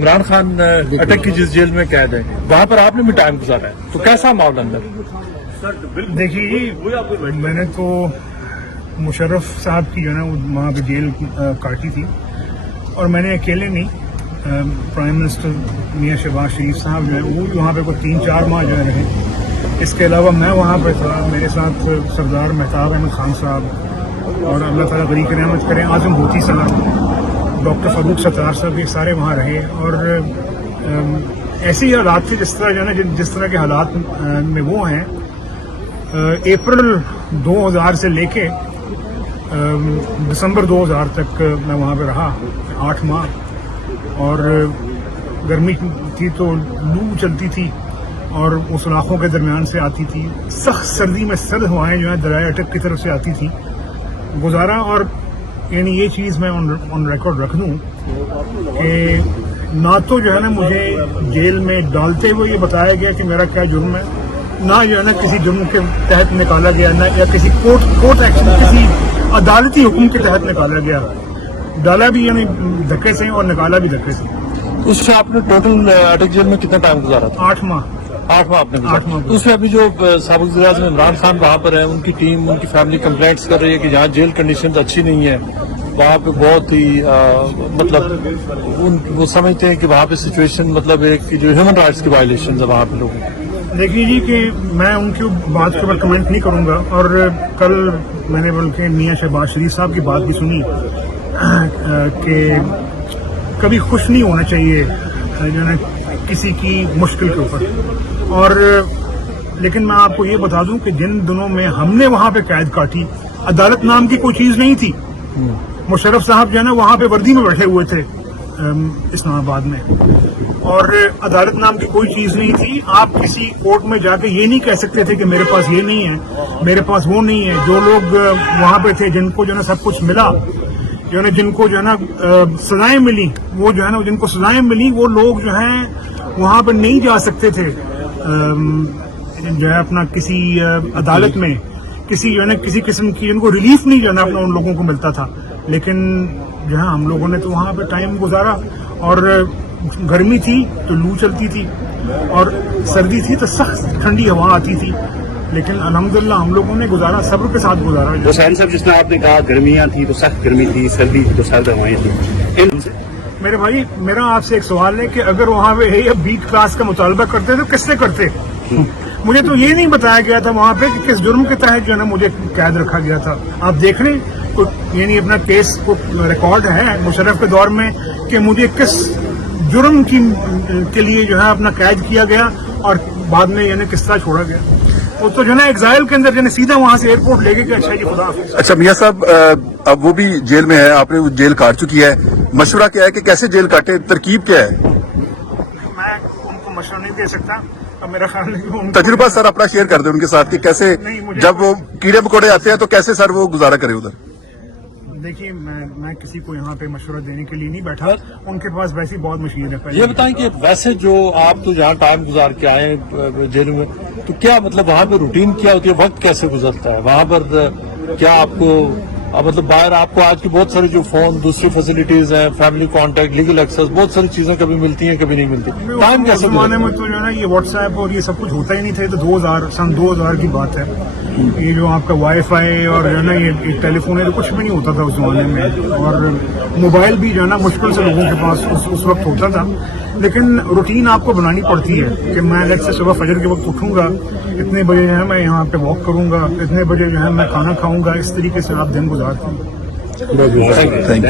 عمران خان اٹک کی جس جیل میں قید ہے وہاں پر آپ نے بھی ٹائم گزارا ہے، تو کیسا معاملہ اندر؟ دیکھیے جی، میں نے تو مشرف صاحب کی جو ہے نا وہاں پہ جیل کاٹی تھی، اور میں نے اکیلے نہیں، پرائم منسٹر میاں شہباز شریف صاحب جو ہے وہ وہاں پہ کوئی 3-4 ماہ جو ہے رہے۔ اس کے علاوہ میں وہاں پہ تھا، میرے ساتھ سردار مہتاب احمد خان صاحب اور اللہ تعالیٰ غریق رحمت کریں اعظم بھوتی صاحب، ڈاکٹر فاروق ستار صاحب، یہ سارے وہاں رہے۔ اور ایسے ہی حالات تھے جس طرح جو ہے نا جس طرح کے حالات میں وہ ہیں۔ اپریل 2000 سے لے کے دسمبر 2000 تک میں وہاں پہ رہا، 8 ماہ، اور گرمی تھی تو لو چلتی تھی اور وہ سلاخوں کے درمیان سے آتی تھی، سخت سردی میں سرد ہوائیں جو ہیں دریائے اٹک کی طرف سے آتی تھی، گزارا۔ اور یعنی یہ چیز میں آن ریکارڈ رکھ دوں کہ نہ تو جو ہے نا مجھے جیل میں ڈالتے ہوئے یہ بتایا گیا کہ میرا کیا جرم ہے، نہ جو ہے نا کسی جرم کے تحت نکالا گیا، نہ یا کسی کورٹ ایکشن، کسی عدالتی حکم کے تحت نکالا گیا۔ ڈالا بھی یعنی دھکے سے اور نکالا بھی دھکے سے۔ اس سے آپ نے ٹوٹل اٹک جیل میں کتنا ٹائم گزارا تھا؟ 8 ماہ۔ 8 ماہ آپ نے گزارا۔ اس میں ابھی جو سابق وزیر اعظم عمران خان وہاں پر ہیں، ان کی ٹیم، ان کی فیملی کمپلینٹس کر رہی ہے کہ یہاں جیل کنڈیشنز اچھی نہیں ہے، وہاں پہ بہت ہی مطلب وہ سمجھتے ہیں کہ وہاں پہ سچویشن مطلب ایک جو ہیومن رائٹس کی وائلیشنز ہے وہاں پہ لوگوں کی۔ دیکھیے جی کہ میں ان کی بات کے اوپر کمنٹ نہیں کروں گا، اور کل میں نے بلکہ میاں شہباز شریف صاحب کی بات بھی سنی کہ کبھی خوش نہیں ہونا چاہیے جو ہے کسی کی مشکل کے اوپر۔ اور لیکن میں آپ کو یہ بتا دوں کہ جن دنوں میں ہم نے وہاں پہ قید کاٹی، عدالت نام کی کوئی چیز نہیں تھی۔ مشرف صاحب جو ہے نا وہاں پہ وردی میں بیٹھے ہوئے تھے اسلام آباد میں، اور عدالت نام کی کوئی چیز نہیں تھی۔ آپ کسی کورٹ میں جا کے یہ نہیں کہہ سکتے تھے کہ میرے پاس یہ نہیں ہے، میرے پاس وہ نہیں ہے۔ جو لوگ وہاں پہ تھے، جن کو جو ہے نا سب کچھ ملا، جو ہے نا جن کو جو ہے نا سزائیں ملی، وہ جو ہے نا جن کو سزائیں ملی وہ لوگ جو ہیں وہاں پہ نہیں جا سکتے تھے جو ہے اپنا کسی عدالت میں، کسی جو ہے نا کسی قسم کی ان کو ریلیف نہیں جو ہے نا اپنا ان لوگوں کو ملتا تھا۔ لیکن جو ہے ہم لوگوں نے تو وہاں پہ ٹائم گزارا، اور گرمی تھی تو لو چلتی تھی، اور سردی تھی تو سخت ٹھنڈی ہوا آتی تھی، لیکن الحمدللہ ہم لوگوں نے گزارا، صبر کے ساتھ گزارا۔ حسین صاحب، جس طرح آپ نے کہا گرمیاں تھیں تو سخت گرمی تھی، سردی تھی تو سرد ہوائیں تھیں، میرے بھائی میرا آپ سے ایک سوال ہے کہ اگر وہاں پہ اے یا بی کلاس کا مطالبہ کرتے تو کس سے کرتے؟ مجھے تو یہ نہیں بتایا گیا تھا وہاں پہ کہ کس جرم کے تحت جو ہے نا مجھے قید رکھا گیا تھا۔ آپ دیکھ لیں، یعنی اپنا کیس کو ریکارڈ ہے مشرف کے دور میں کہ مجھے کس جرم کے لیے جو ہے اپنا قید کیا گیا اور بعد میں یعنی کس طرح چھوڑا گیا۔ وہ تو جو ہے نا ایگزائل کے اندر سیدھا وہاں سے ایئرپورٹ لے گئے کہ اچھا جی خدا حافظ۔ اچھا میاں صاحب، اب وہ بھی جیل میں ہے، آپ نے وہ جیل کاٹ چکی ہے، مشورہ کیا ہے کہ کیسے جیل کاٹے، ترکیب کیا ہے؟ میں ان کو مشورہ نہیں دے سکتا، اور میرا خیال ہے کہ تجربہ سر اپنا شیئر کر دیں ان کے ساتھ کہ کیسے جب وہ کیڑے مکوڑے آتے ہیں تو کیسے سر وہ گزارا کرے ادھر۔ دیکھیے میں کسی کو یہاں پہ مشورہ دینے کے لیے نہیں بیٹھا، ان کے پاس ویسے بہت مشین ہے۔ یہ بتائیں کہ ویسے جو آپ تو جہاں ٹائم گزار کے آئے جیل میں، تو کیا مطلب وہاں پہ روٹین کیا ہوتی ہے، وقت کیسے گزرتا ہے وہاں پر؟ کیا آپ کو مطلب باہر آپ کو آج کی بہت سارے جو فون، دوسری فیسلٹیز ہیں، فیملی کانٹیکٹ، لیگل ایکسس، بہت ساری چیزیں کبھی ملتی ہیں کبھی نہیں ملتی، ٹائم کیسے؟ زمانے میں تو جو ہے نا یہ واٹس ایپ اور یہ سب کچھ ہوتا ہی نہیں تھا، یہ تو سن 2000 کی بات ہے۔ یہ جو آپ کا وائی فائی اور جو ہے نا یہ ٹیلی فون ہے، تو کچھ بھی نہیں ہوتا تھا اس زمانے میں، اور موبائل بھی جو ہے نا مشکل سے لوگوں کے پاس اس وقت ہوتا تھا۔ لیکن روٹین آپ کو بنانی پڑتی ہے کہ میں الگ سے صبح فجر کے وقت اٹھوں گا، اتنے بجے جو ہے میں یہاں پہ واک کروں گا، اتنے بجے جو ہے میں کھانا کھاؤں گا، اس طریقے سے آپ دن گزارتے ہیں۔